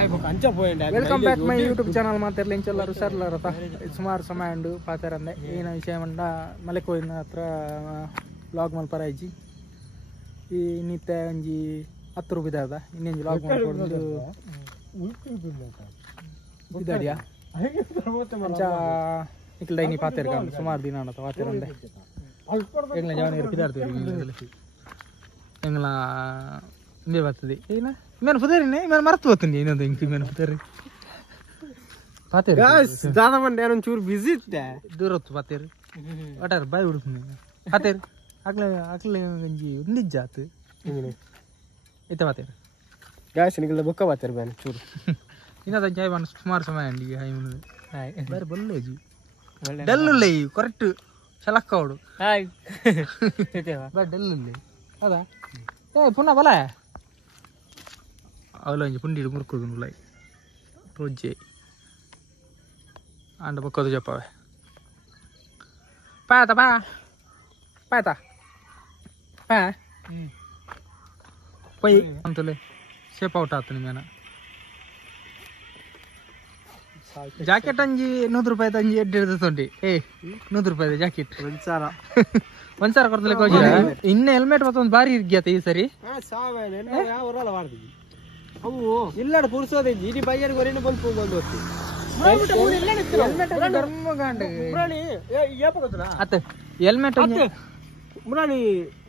welcome back my YouTube channel ಮಾತಾಡಲಿ ಇಂಚೆಲ್ಲರೂ ಸರ್ಲಾರತ ಸುಮಾರು ಸಮಯ ಉಂಡು ಪಾತಾರಂದೆ ಏನ ವಿಷಯ ಮಂಡ ಮಲೆಕೋಯಿನ ಹತ್ರ ವ್ಲಾಗ್ ಮಲ್ಪರ ಇಜ್ಜಿ ಈ ನಿತ್ಯ ಒಂಜಿ 10 ರೂಪಾಯಿ ಅದ ಇನ್ನೊಂದು ವ್ಲಾಗ್ ಮಾಡ್ಕೊಂಡು ಇದಾಡಿಯಾ ಅಂಚ ಇಕ್ಲ ಡೈನಿ ಪಾತೇರ್ಗ ಸುಮಾರು ದಿನ ಅನ್ನತ ಪಾತೇರಂದೆ ಎಂಗ್ಲ ಜವನಿಯರು ಪಿದಾಡ್ತೀವಿ ಎಂಗ್ಲ ಇಂಬೆ ಬರ್ತದೆ ಏನ ಇಮೇನು ಪುದರಿನೇ ಇಮೇನು ಮರ್ತು ಹೋಗ್ತೀನಿ ಇನ್ನೊಂದು ಇಂಕಿ ಇಮೇನು ಪುದರಿ ಪಾತೇರಿ ದಾದ ಮಂಡೆ ಒಂಚೂರು ಬಿಸಿ ಇತ್ತೆ ದೂರ ಹೊತ್ತು ಪಾತೇರಿ ಒಟ್ಟಾರೆ ಬಾಯಿ ಹುಡುಕ್ತೀನಿ ಪಾತೇರಿ ಅಕ್ಲೆ ಒಂಜಿ ಒಂದಿಜ್ಜ ಆತು ಇತ್ತ ಪಾತೇರಿ ಗಾಯಸ್ ನಿಗಲ ಬೊಕ್ಕ ಪಾತೇರಿ ಬಾಯ್ ಚೂರು ಇನ್ನೊಂದು ಜಾಯ್ ಬಂದು ಸುಮಾರು ಸಮಯ ಅಂಡಿ ಹಾಯ್ ಮುನ್ನದು ಹಾಯ್ ಬೇರೆ ಬಲ್ಲೇಜಿ ಡಲ್ಲುಲ್ಲೆ ಕರೆಕ್ಟ್ ಚಲಕ್ಕ ಅವಡು ಹಾಯ್ ಬಾ ಡಲ್ಲುಲ್ಲೆ ಹೌದಾ ಏ ಪುನಃ ಬಲ ಅವಲ ಒಂಜಿ ಪುಂಡಿ ಮುರ್ಕುದು ಮುಲ್ಲೈ ರೋಜ್ಜೆ ಅಂಡ ಬೊಕ್ಕದು ಜಪ್ಪವೆ ಪಾಯತ ಪಾ ಪಾಯತ ಪಾ ಪೈ ಅಂತಲೇ ಸೇಪ್ ಔಟ್ ಆತು ನಿಮ್ಮೇನ ಜಾಕೆಟ್ ಅಂಜಿ 100 ರೂಪಾಯಿ ಅಂಜಿ ಎಡ್ಡೆ ತೊಂಡಿ ಏ 100 ರೂಪಾಯಿ ಜಾಕೆಟ್ ಒಂದ್ಸಾರ ಕೊಡ್ತಲೆ ಕೋಜಿ ಇನ್ನ ಹೆಲ್ಮೆಟ್ ಮತ್ತೊಂದು ಬಾರಿ ಇರ್ಗ್ಯಾತ ಈ ಸರಿ ಅವು ಇಲ್ಲಡ ಪುರ್ಸೋದೆ ಇಡೀ ಬೈಯರ್ ಗೊರಿನ ಬಂದು ಬಂದು ಹೆಲ್ಮೆಟ್ ಮುರಾಣಿ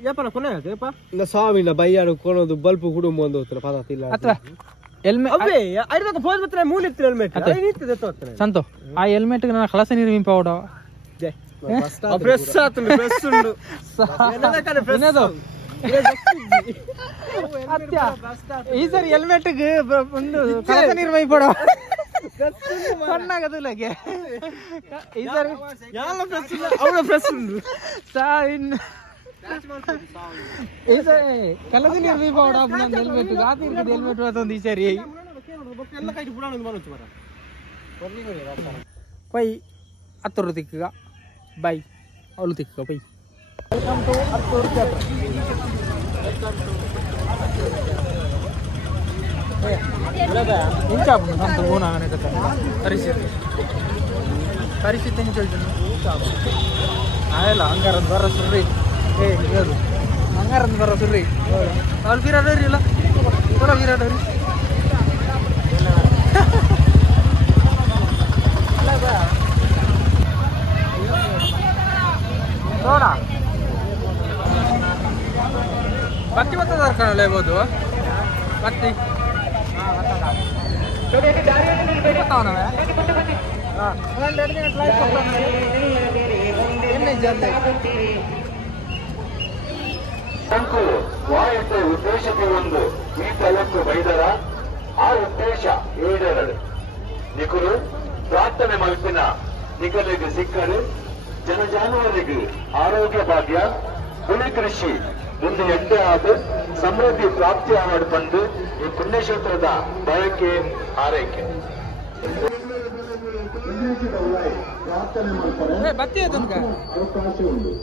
ಏಪನ ಕೊನೆ ಏಪ ಇಲ್ಲ ಸಾವಿನ ಬೈಯಾರು ಕೊನೋದು ಬಲ್ಪ್ ಹುಡುಂ ಬಂದು ಹೋಗ್ತಾರೆ ಪದಾರ್ಥ ಇಲ್ಲ ಅಥವಾ ಹೆಲ್ಮೆಟ್ ಅವೇ ಐದಕ್ಕೆ ಫೋನ್ ಮಾತ್ರ ಮೂಲಿತ್ತು ಹೆಲ್ಮೆಟ್ ಐನಿತ್ತು ಹೋಗ್ತಾರೆ ಸಂತೋ ಆ ಹೆಲ್ಮೆಟ್ ಗೆ ನಾನು ಕಳಸ ನೀರು ಮಿಂಪಾವಡ ಫ್ರೆಶ್ ಆತು ಫ್ರೆಶ್ ಉಂಡು ಏನದು ಈ ಸರಿ ಹೆಲ್ಮೆಟ್ ಗೆ ಒಂದು ಕಳಸ ನೀರು ಮೈಪಡ ಸಣ್ಣಾಗದಿಲ್ಲಗೆ ಈ ಸರಿ ಯಾಲ ಫ್ರೆಶ್ ಇಲ್ಲ ಅವಳ ಫ್ರೆಶ್ ಉಂಡು ಸಾಯಿನ್ ಈ ಸರಿ ಕಳಸ ನೀರು ಮೈಪಡ ನನ್ನ ಹೆಲ್ಮೆಟ್ ಗಾತಿ ಇರ್ತದೆ ಹೆಲ್ಮೆಟ್ ಮತ್ತೊಂದು ಈ ಸರಿ ಎಲ್ಲ ಕೈಟಿ ಪುರಾಣ ಒಂದು ಬರೋಚು ಬರ ಪೈ 10 ರೂಪಾಯಿ ತಿಕ್ಕ ಬೈ ಅವಳು ತಿಕ್ಕ ಪೈ ವೆಲ್ಕಮ್ ಟು 10 ರೂಪಾಯಿ ಇಂಚಾಪು ನಂತ ಓನ ಆನೆ ಕಥ ಪರಿಸ್ಥಿತಿ ಆಯಲ್ಲ ಹಂಗಾರಂದು ಬರೋ ಸುರ್ರಿ ಏ ಹೇಳು ಹಂಗಾರಂದು ಬರೋ ಸುರ್ರಿ ಅವ್ರು ಬೀರಾಡೋರಿ ಇಲ್ಲ ಬರೋ ಬೀರಾಡೋರಿ ನೋಡ ಬತ್ತಿ ಬರ್ತದ ಕಣಲೇಬೋದು ಬತ್ತಿ ವಾಯಕ್ಕೆ ಉದ್ದೇಶಕ್ಕೆ ಒಂದು ಈ ತಲಕ್ಕು ಬೈದರ ಆ ಉದ್ದೇಶ ಈಡೇರಡು ನಿಕುಲು ಪ್ರಾರ್ಥನೆ ಮಲ್ಪಿನ ನಿಗಲಿಗೆ ಸಿಕ್ಕರು ಜನಜಾನುವರಿಗೆ ಆರೋಗ್ಯ ಭಾಗ್ಯ ಹುಲಿ ಕೃಷಿ ಮುಂದೆ ಎಡ್ಡೆ ಆದ ಸಮೃದ್ಧಿ ಪ್ರಾಪ್ತಿ ಮಾಡಿ ಬಂದು ಈ ಪುಣ್ಯಕ್ಷೇತ್ರದ ಬಯಕೆ ಆರೈಕೆ ಪ್ರಾರ್ಥನೆ ಮಾಡ್ತಾರೆ ಅವಕಾಶ ಉಂಟು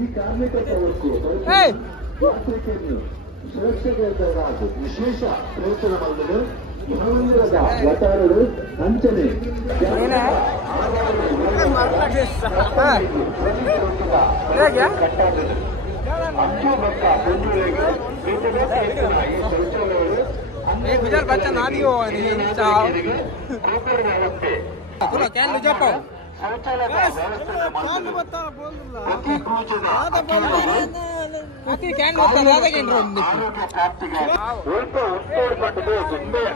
ಈ ಕಾರ್ಮಿಕ ಸುರಕ್ಷೆಗಾಗಿ ವಿಶೇಷ ಪ್ರಯತ್ನ ಮಾಡಿದರೆ ಮಹಾಮಂದಿರದ ವಟಾರಗಳು ಅಂಚನೆ गुजर बच्चा ना दियो कैन ले जाओ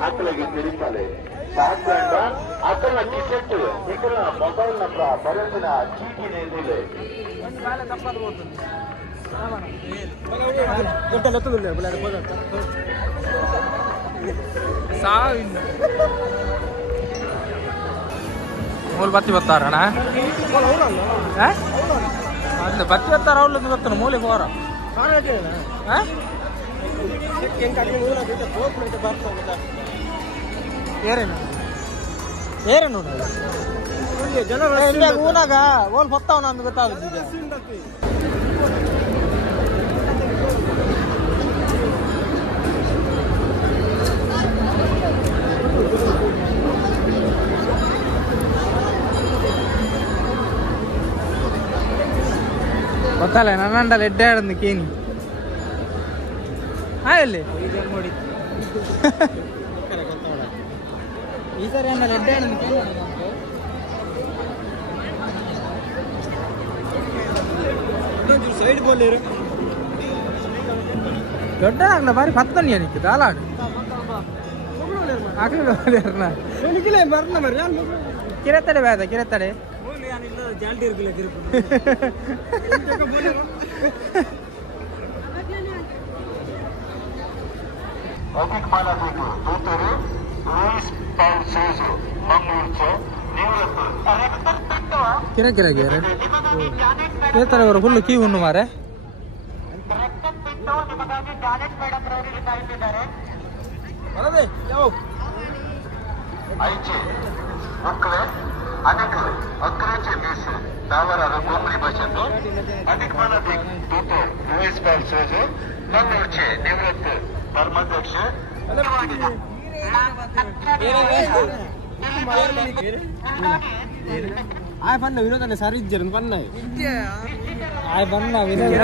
ಆಕಲಿಗೆ ತಿರುಗಲೆ ಸಾಕಂಡ ಆಕಲ ಟಿಕೆಟ್ ఇక్కడ ಮೊಬೈಲ್ ನಂಬರ್ ಬರೆದಿನ ಚೀಟಿನೇ ಇದೆ ಮೂಲ ಬತ್ತಿ ಬರ್ತಾರಣ ಅಲ್ಲ ಬತ್ತಿ ಬರ್ತಾರ ಅವ್ರು ಬರ್ತಾರ ಮೂಲೆ ಹೋರ ಏರೇನು ಏರೇನು ಊನಾಗ ಓಲ್ ಹೊತ್ತಾವ ನಂದು ಗೊತ್ತಾಗುತ್ತೆ ಗೊತ್ತಲ್ಲ ನನ್ನಂಡಲ್ಲಿ ಎಡ್ಡೆ ಆಡೋದು ಕೇನಿ ಎಲ್ಲಿ ಈ ಸರಿ ಅಂಡಲ್ಲಿ ಎಡ್ಡೆ ಆಡೋದು ಕೇನಿ ಸೈಡ್ ಬೋಲಿರು ದೊಡ್ಡ ಆಗ್ಲ ಬಾರಿ ಪತ್ತನಿ ಅನಿಕ್ಕೆ ದಾಲಾಡು ಕಿರತ್ತಡೆ ಬೇಡ ಕಿರತ್ತಡೆ ಕಿರ ಕಿರ ಕಿರ ಕಿರತ್ತಡೆ ಅವರು ಫುಲ್ಲು ಕ್ಯೂ ಉಣ್ಣು ಮಾರೆ मಕ್ಕಳೇ अनेक अकराचे मीस दावर कोंबडी भाषेत अनेक मनाधिक तूतो म्युनिसिपल सोजो मंगळूरचे निवृत्त धर्माध्यक्ष आय बन्न विनोदाने सारी जरण बन्न आय बन्न विनोद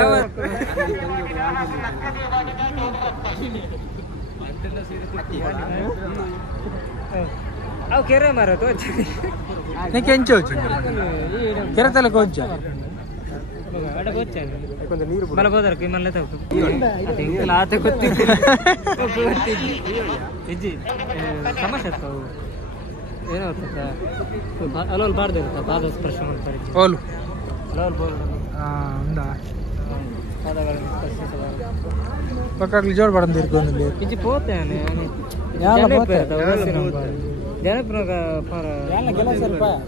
అవు కెరే మారతో నీకు ఎంచి వచ్చింది కెరతలకు వచ్చా అడగ వచ్చాను కొంచెం నీరు మళ్ళీ పోతారు మళ్ళీ అది ఇంకా లాత కొత్తి ఇజ్జి సమస్య ಏನవుతుందా ಅಲೋಲ್ ಬಾರ್ದು ಪಾದ ಸ್ಪರ್ಶ ಮಾಡ್ತಾರೆ ಓಲು ಅಲೋಲ್ ಬೋಲ್ ఉందా ಪಾದಗಳನ್ನು ಸ್ಪರ್ಶಿಸಬಾರದು ಪಕ್ಕಕ್ಕೆ ಜೋಡ್ ಬಡಂದು ಇರ್ಕೊಂಡು ಇಜ್ಜಿ ಪೋತಾನೆ ಯಾಲ ಪೋತಾ ಜನಪ್ರಗ ಫಾರ ಯಾಲ ಕೆಲಸ ರೂಪಾಯಿ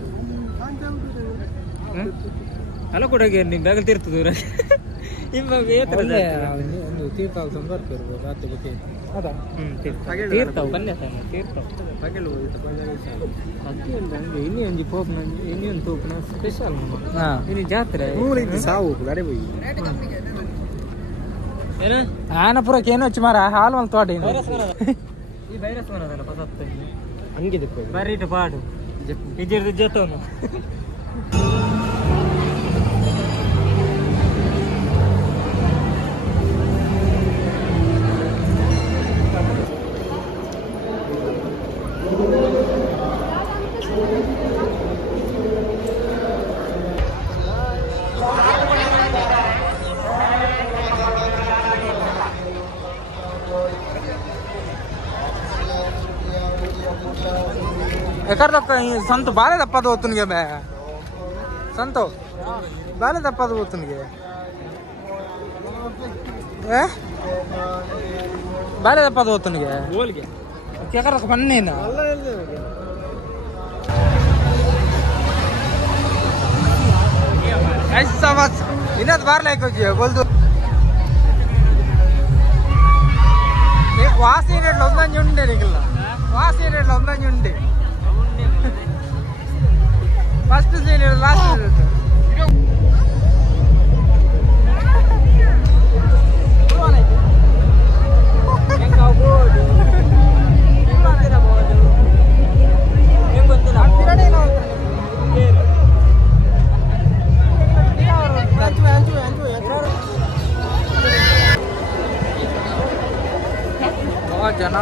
ಅಲ್ಲ ಕೊಡಗೆ ನಿಮ್ಮ ಬ್ಯಾಗಲ್ ತೀರ್ತು ದೂರ ಇವಾಗ ಏತರ ಒಂದು ತೀರ್ಥಾಲ್ ಸಂಪರ್ಕ ಇರ್ಬೋದು ರಾತ್ರಿ ಬಗ್ಗೆ ಅದಾ ತೀರ್ಥಾವ್ ಬನ್ಯತಾನೆ ತೀರ್ಥಾವ್ ಬಗೆಲು ಹೋಯ್ತು ಅದೇ ಅಂದ್ರೆ ಇನ್ನಿ ಒಂಜಿ ಪೋಪ್ನ ಇನ್ನಿ ಒಂದು ತೋಪ್ನ ಸ್ಪೆಷಲ್ ಹಾ ಇನ್ನಿ ಜಾತ್ರೆ ಮೂರಿದ್ದು ಸಾವು ಗಾಡಿ ಹೋಗಿ ಏನ ಆನಪುರಕ್ಕೆ ಏನು ಹಚ್ಚಿ ಮಾರ ಹಾಲು ಒಂದು ತೋಟ ಈ ವೈರಸ್ ಬರೋದಲ್ಲ ಪಸತ್ತ ಹಂಗಿದೆ ಬರೀಟ ಪಾಡು ಇಜ್ಜಿರ್ದು ಜೊತೋನು ఎక్కడ సంత బాలే తప్పదు పోతుంది బే సంతో బాలే తప్పదు పోతుంది బాలే తప్పదు పోతుంది ఎక్కడ పని ऐसा बस इन्हें बाहर लेके जाइए बोल दो वासी रेट लंबा जुंडे निकलना वासी रेट लंबा जुंडे फर्स्ट से लास्ट बहुत जना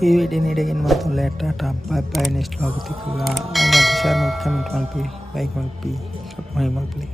ಈ ವಿಡಿಯೋ ನೀಡಿಗೆ ಮತ್ತು ಟಾಟಾ ಬಾಯ್ ಬಾಯ್ ನೆಕ್ಸ್ಟ್ ಆಗುತ್ತಿತ್ತು ಶೇರ್ ಮಾಡಿ ಕಮೆಂಟ್ ಮಾಡಿ ಲೈಕ್ ಮಾಡಿ ಸಬ್ಸ್ಕ್ರೈಬ್ ಮಾಡಿ